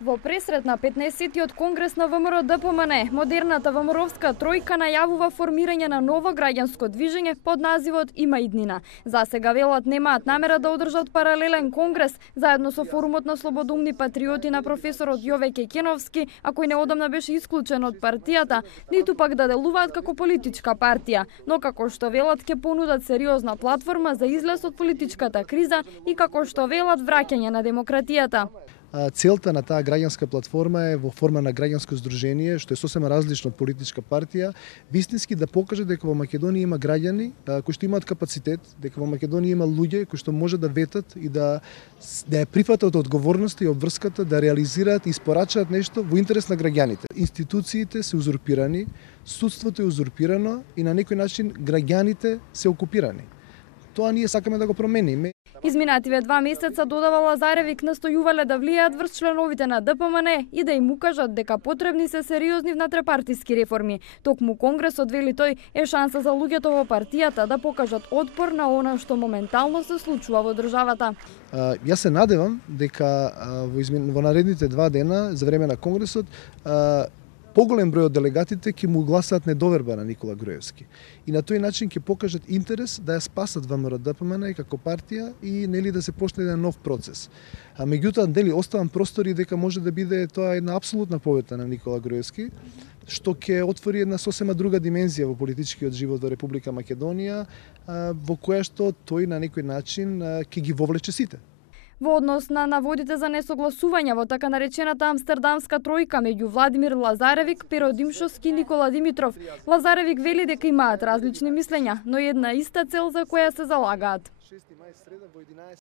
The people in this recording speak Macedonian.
Во пресрет на 15-тиот конгрес на ВМРО-ДПМН, модерната ВМРО-вска тројка најавува формирање на ново граѓанско движење под називот Има иднина. За сега велат немаат намера да одржат паралелен конгрес заедно со форумот на слободумни патриоти на професорот Јове Кеќеновски, а кој неодамна беше исклучен од партијата, ниту пак да делуваат како политичка партија, но како што велат ќе понудат сериозна платформа за излез од политичката криза и како што велат враќање на демократијата. Целта на таа граѓанска платформа е во форма на граѓанско здружение, што е сосема различно од политичка партија, вистински да покаже дека во Македонија има граѓани кои што имаат капацитет, дека во Македонија има луѓе кои што може да ветат и да ја прифатат одговорноста и обврската да реализираат и испорачаат нешто во интерес на граѓаните. Институциите се узурпирани, судството е узурпирано и на некој начин граѓаните се окупирани. Тоа ние сакаме да го промениме. Изминативе 2 месеца, додава Лазаревик, настојувале да влијаат врз членовите на ДПМН и да им укажат дека потребни се сериозни внатрепартиски реформи. Токму Конгресот, вели тој, е шанса за луѓето во партијата да покажат отпор на она што моментално се случува во државата. Јас се надевам дека во наредните 2 дена за време на Конгресот поголем број од делегатите ќе му гласаат недоверба на Никола Груевски. И на тој начин ќе покажат интерес да ја спасат ВМРО-ДПМН како партија и нели да се почне еден нов процес. Меѓутоа, нели оставам простори дека може да биде тоа една апсолутна победа на Никола Груевски, што ќе отвори една сосема друга димензија во политичкиот живот во Република Македонија, во која што тој на некој начин ќе ги вовлече сите. Во однос на наводите за несогласување во така наречената амстердамска тројка меѓу Владимир Лазаревик, Перо Димшовски и Никола Димитров, Лазаревик вели дека имаат различни мислења, но една иста цел за која се залагаат.